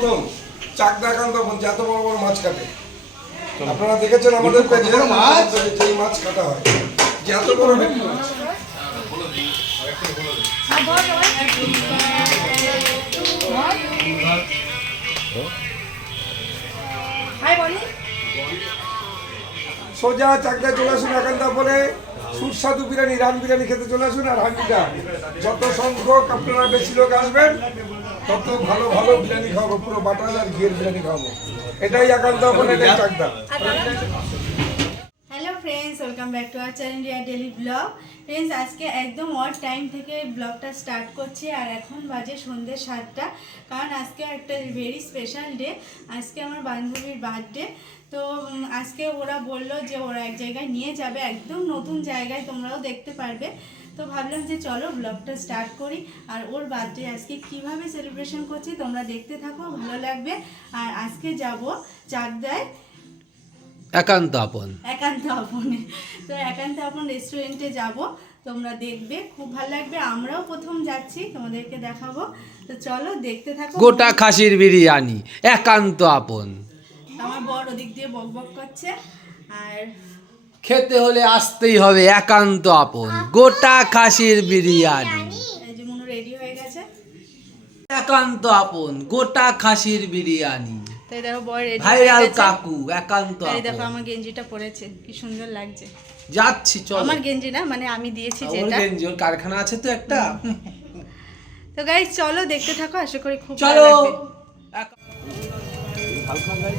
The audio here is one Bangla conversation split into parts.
প্রথম চাকদা একান্ত যে এত বড় বড় মাছ কাটে। আপনারা দেখেছেন আমাদের পেজে যেই মাছ কাটা হয় যে এত বড় ভেটকি মাছ সোজা চাকদায় চলে আসুন একান্ত বলে সুস্বাদু বিরিয়ানি রান বিরিয়ানি খেতে চলে আসুন আর হান্ডিটা যত সংখ্যক আপনারা বেশি লোক আসবেন তত ভালো ভালো বিরিয়ানি খাওয়াবো পুরো বাটার আর ঘিয়ের বিরিয়ানি খাওয়াবো। এটাই একান্ত বলে এটাই Chakdah. Hello friends welcome back to our channel Riya daily blog friends আজকে একদম অড টাইম থেকে ব্লগটা স্টার্ট করছি আর এখন বাজে সন্ধ্যে সাতটা। কারণ আজকে একটা ভেরি স্পেশাল ডে আজকে আমার বান্ধবীর বার্থডে তো আজকে ওরা বলল যে ওরা এক জায়গায় নিয়ে যাবে একদম নতুন জায়গায় তোমরাও দেখতে পারবে। তো ভাবলাম যে চলো ব্লগটা স্টার্ট করি। আর ওর বার্থডে আজকে কীভাবে সেলিব্রেশন করছি তোমরা দেখতে থাকো ভালো লাগবে। আর আজকে যাব চাকদায় একান্ত আপন। একান্ত আপনে। তো একান্ত আপন রেস্টুরেন্টে যাব তোমরা দেখবে খুব ভালো লাগবে। আমরাও প্রথম যাচ্ছি তোমাদেরকে দেখাবো। তো চলো দেখতে থাকো। গোটা খাসির বিরিয়ানি একান্ত আপন। আমার বর ওদিক দিয়ে বক বক করছে। আর খেতে হলে আসতেই হবে একান্ত আপন। গোটা খাসির বিরিয়ানি। একান্ত আপন গোটা খাসির বিরিয়ানি। তাই দেখো রেডি ভাইরাল কাকু একান্ত দেখো আমার গেঞ্জিটা পরেছে কি সুন্দর লাগছে। যাচ্ছি চলো। আমার গেঞ্জি না মানে আমি দিয়েছি যেটা। গেঞ্জি ওর কারখানা আছে তো একটা। তো গাইজ চলো দেখতে থাকো আশা করি খুব ভালো চলো। লাগবে। বিশাল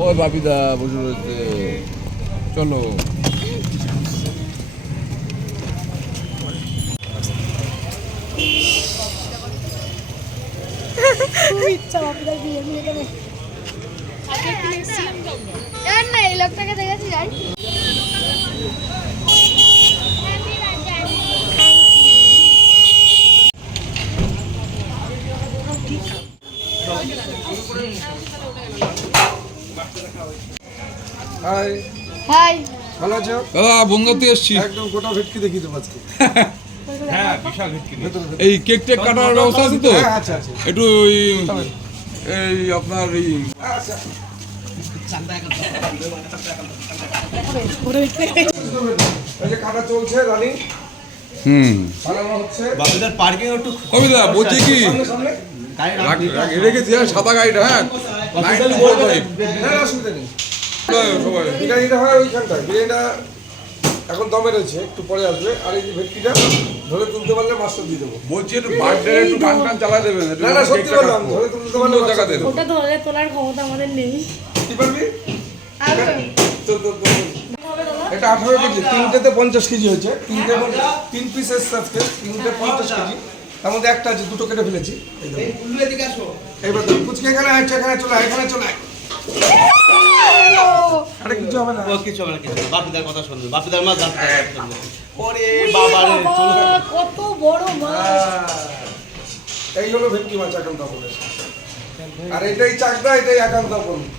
ও বাপিদা বসে রয়েছে। চলো। ইচ্ছা বাপিদার বিয়ে বিয়ে দেবে না এই লোকটাকে দেখেছি যাই। হাই হাই ভালো আছো? দাদা বঙ্গাতে এসছি। একদম গোটা ভেটকি দেখিয়ে দেবো আজকে। এই কেক টেক কাটার ব্যবস্থা আছে তো? হ্যাঁ আচ্ছা আচ্ছা। একটু এই আপনার এই আচ্ছা। যে কাটা চলছে রানিং। হুম। বানানো হচ্ছে। কবিদা বলছি কি? রেখেছি হ্যাঁ সাদা গাড়িটা হ্যাঁ। বিরিয়ানিটা হয় ওইখানটায়। বিরিয়ানিটা এখন দমে রয়েছে একটু পরে আসবে। আর এই যে ভেটকিটা ধরে তুলতে পারলে মাছটা দিয়ে দেবো। বলছি একটু বার্থডে একটু গান টান চালা দেবেন না না সত্যি বললাম ধরে তুলতে পারলে মাছটা দেবো। ওটা ধরে তোলার ক্ষমতা আমাদের নেই। কি পারবি তোর, তোর, তোর। এটা আঠারো কেজি। তিনটেতে পঞ্চাশ কেজি হয়েছে। তিনটে পঞ্চ- তিন পিসের সাথে তিনটে পঞ্চাশ কেজি। তার মধ্যে একটা আছে দুটো কেটে ফেলেছি। এই দেখো। এবার দেখো, পুচকে এখানে আছে এখানে চলে আয়, এখানে চলে আয়। আরে কিছু হবে না। ও কিছু হবে না কিছু বাপিদার কথা শুনবে বাপিদার মা জানতে শুনবে ওরে বাবা রে কত বড় মাছ। এই হলো ভেটকি মাছ একান্ত আপনের আর এটাই চাকদা এটাই একান্ত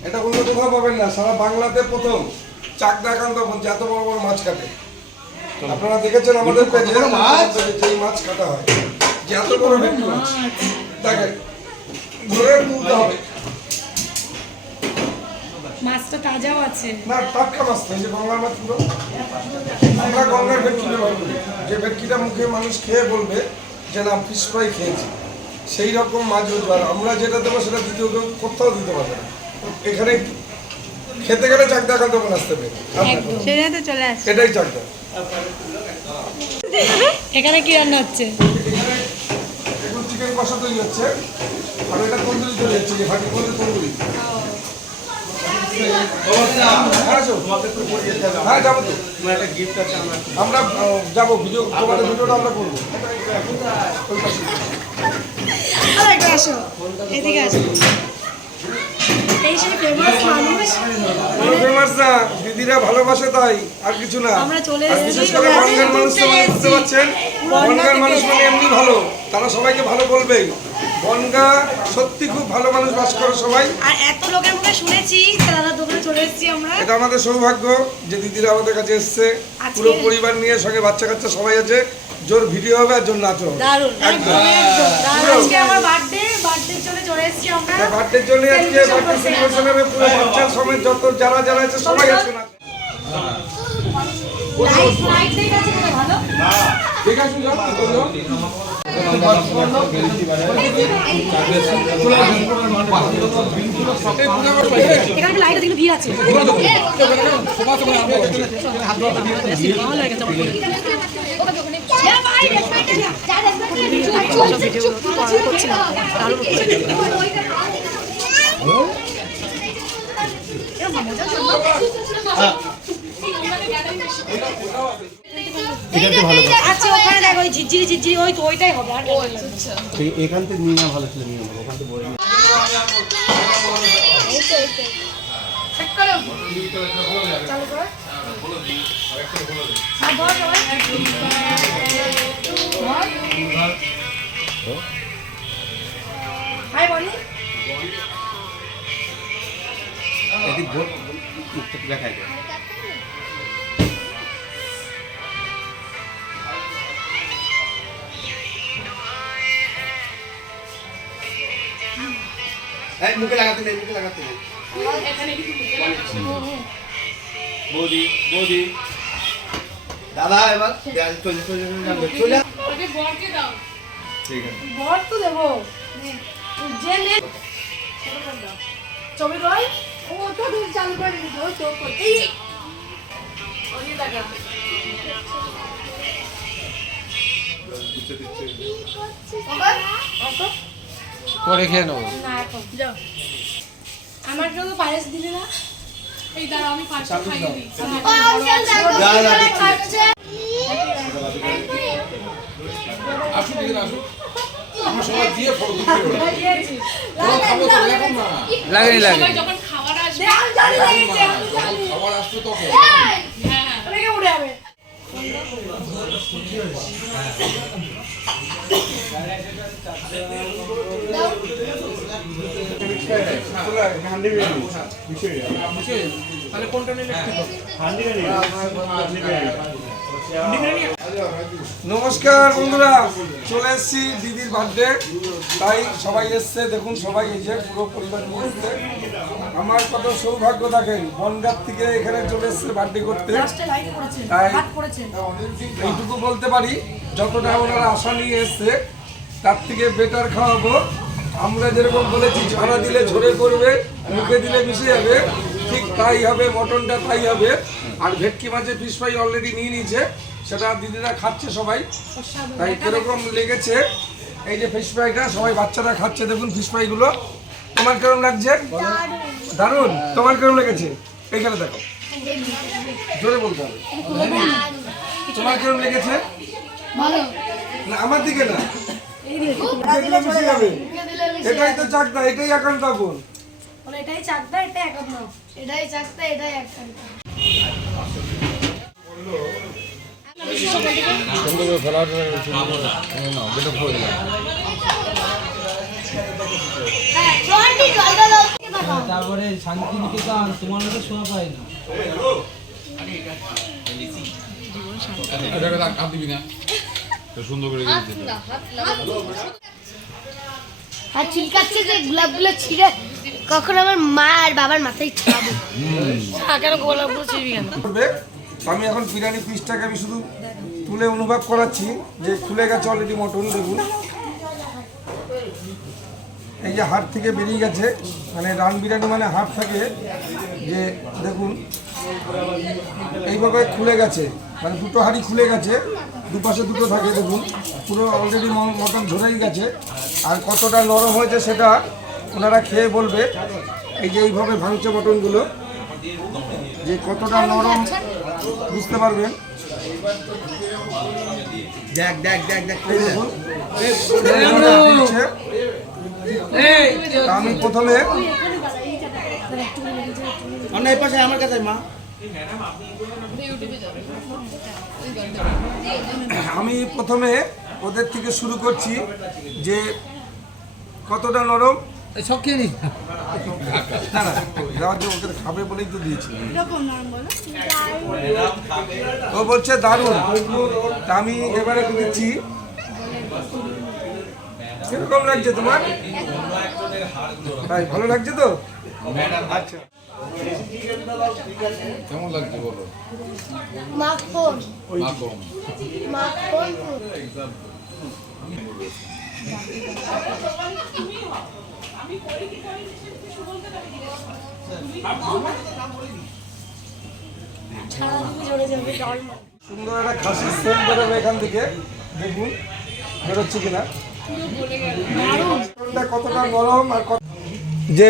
এটা অন্য কোথাও পাবেন না সারা বাংলাতে প্রথম চাকদা একান্ত আপন যে এত বড় বড় মাছ কাটে। আপনারা দেখেছেন আমাদের পেজে? যেই মাছ কাটা হয় যে এত বড় ভেটকি মাছ। দেখেন ধরে তুলতে হবে। মাছটা তাজাও আছে। না টাটকা মাছ এই যে গঙ্গার মাছ পুরো। আমরা গঙ্গার ভেটকি ব্যবহার করি। যে ভেটকিটা মুখে মানুষ খেয়ে বলবে যে না ফিশ ফ্রাই খেয়েছি। সেই রকম মাছ রোজগার আমরা যেটা দেবো সেটা দ্বিতীয় কেউ কোথাও দিতে পারবে না। এখানে খেতে গেলে চাকদা একান্ত মনে আসতে হবে। এটাই চাকদা এখানে কি রান্না হচ্ছে? এখন চিকেন কষা তৈরি হচ্ছে। আর এটা তন্দুরি তৈরি হচ্ছে যে বলতে তন্দুরি। হ্যাঁ, হ্যাঁ যাব তো। তোমার একটা গিফট আছে আমার আমরা যাব ভিডিও তোমাদের ভিডিওটা আমরা করব। আসো। এদিকে আসো। এই সেই ফেমাস মানুষ কোনো ফেমাস না দিদিরা ভালোবাসে তাই আর কিছু না। বিশেষ করে মানুষ মানে বুঝতে পারছেন? মানুষ মানে এমনি ভালো তারা সবাইকে ভালো বলবেই। বনগা সত্যি খুব ভালো মানুষ বাস করে সবাই। আর এত লোকের মুখে শুনেছি দাদার দোকানে চলে এসেছি আমরা। এটা আমাদের সৌভাগ্য যে দিদিরা আমাদের কাছে এসছে। পুরো পরিবার নিয়ে সঙ্গে বাচ্চা কাচ্চা সবাই আছে। জোর ভিডিও হবে আর জোর নাচ হবে দারুণ। একদম আজকে আমার বার্থডে বার্থডের জন্য চলে এসেছি আমরা। বার্থডের জন্য আজকে বার্থডে সেলিব্রেশন হবে। পুরো বাচ্চা সমেত যত যারা যারা আছে সবাই আছে না। লাইট লাইট ভালো? ঠিক আছে যাও, কি করল? এখানে লাইট দেখলে ভিড় আছে। আচ্ছা ওখানে দেখো ওই ঝিরঝিরি ঝিরঝিরি ওই তো ওইটাই হবে আর ভালো লাগবে এখান থেকে নিয়ে ভালো ছিল নিয়ে নেব ওখান থেকে বই হাই বলি এদিক ভোট দেখাই যায় এই মুখে লাগাতে নেই মুখে লাগাতে নেই। বৌদি বৌদি। দাদা এবার চলে চলে চলে চলে ঠিক আছে। বল তো দেবো যে নে ছবি ও তো। তুমি চালু করে দিবি ওই তো করতে ওই দেখা কখন? কখন? করে খেয়ে নেব। আমার তো পায়েস দিলে না? এই দাঁড়া আমি পাঁচটা খাইয়ে দিই। আসুন দিদিরা আসুন। আমরা সবাই দিয়ে ফটো লাগেনি লাগে যখন খাবার আসবে তখন। অনেকে উড়ে যাবে। হ্যাঁ, হ্যাঁ, হ্যাঁ। তাহলে কোনটা নিলে হান্ডি হান্ডি নমস্কার বন্ধুরা চলে এসেছি দিদির বার্থডে তাই সবাই এসছে দেখুন সবাই যে পুরো পরিবার নিয়ে এসছে। আমার কত সৌভাগ্য থাকেন বনগার থেকে এখানে চলে এসছে বার্থডে করতে। তাই এইটুকু বলতে পারি যতটা ওনারা আশা নিয়ে এসছে তার থেকে বেটার খাওয়াবো। আমরা যেরকম বলেছি ঝাড়া দিলে ঝরে পড়বে মুখে দিলে মিশে যাবে। ঠিক তাই হবে মটনটা তাই হবে। আর ভেটকি মাছের ফিশ ফ্রাই অলরেডি নিয়ে নিয়েছে। সেটা দিদিরা খাচ্ছে সবাই। তাই কীরকম লেগেছে এই যে ফিশ ফ্রাইটা সবাই বাচ্চারা খাচ্ছে দেখুন ফিশ ফ্রাইগুলো তোমার কেমন লাগছে? দারুণ। তোমার কেমন লেগেছে? এইখানে দেখো। জোরে বলতে হবে। তোমার কেমন লেগেছে? না আমার দিকে না। এটাই তো চাকদা এটাই একান্ত আপন বলে এটাই চাকদা এটা এখন নাও। এটাই এটাই তারপরে শান্তিনিকেতন তোমার মতো শোয়া পাই না। এটাকে হাত দিবি না? তো সুন্দর করে আর চুলকাচ্ছে যে গোলাপগুলো ছিঁড়ে কখন আমার মা আর বাবার মাথায় ছাবো কেন গোলাপগুলো ছিড়বি কেন? আমি এখন বিরিয়ানি পিসটাকে আমি শুধু তুলে অনুভব করাচ্ছি যে খুলে গেছে অলরেডি মটন দেখুন। এই যে হাট থেকে বেরিয়ে গেছে মানে রান বিরিয়ানি মানে হাট থাকে যে দেখুন এইভাবে খুলে গেছে মানে দুটো হাঁড়ি খুলে গেছে। দুপাশে দুটো থাকে দেখুন। পুরো অলরেডি মটন ঝরেই গেছে। আর কতটা নরম হয়েছে সেটা ওনারা খেয়ে বলবে। এই যে এইভাবে ভাঙছে মটনগুলো। যে কতটা নরম। বুঝতে পারবেন? দেখ দেখ দেখ দেখ দেখুন। এই দিচ্ছে। আমি প্রথমে অন্য এই পাশে আমার কাছে মা। আমি প্রথমে ওদের থেকে শুরু করছি যে কতটা নরম? না না ওদের খাবে বলেই তো দিয়েছি। এরকম নরম বলো ও বলছে দারুণ আমি এবারে দিচ্ছি। কীরকম লাগছে তোমার? তাই ভালো লাগছে তো? আচ্ছা। কেমন লাগছে বলো? মাখন মাখন মাখন সুন্দর একটা খাসির সেন্ট বেরোবে এখান থেকে দেখুন বেরোচ্ছে কিনা? কতটা গরম আর কত যে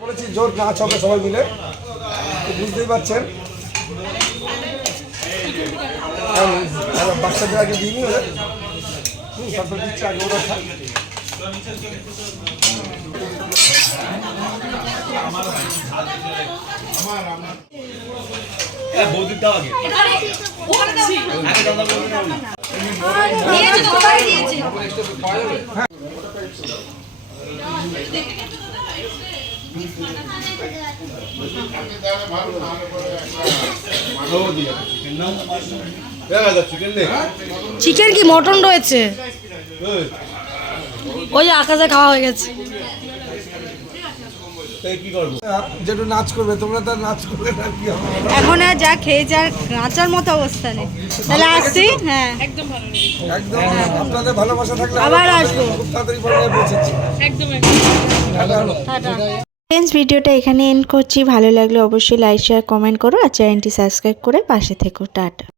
বলেছি জোর নাচ হবে সবাই মিলে। বুঝতেই পারছেন? বাচ্চাদের আগে তারপর দিচ্ছি আগে ওরা খাক। বৌদির দাও আগে। চিকেন কি মটন রয়েছে? ওই যে আকাশে খাওয়া হয়ে গেছে। যেটু নাচ করবে তোমরা তো আর নাচ করবে না কি এখন আর যা খেয়ে যা নাচার মতো অবস্থা নেই। তাহলে আসছি হ্যাঁ। একদম আপনাদের ভালোবাসা থাকলে আবার আসব। খুব তাড়াতাড়ি পৌঁছাচ্ছি ফ্রেন্ডস ভিডিওটা এখানে এন্ড করছি। ভালো লাগলে অবশ্যই লাইক শেয়ার কমেন্ট করো আর চ্যানেলটি সাবস্ক্রাইব করে পাশে থেকো। টাটা।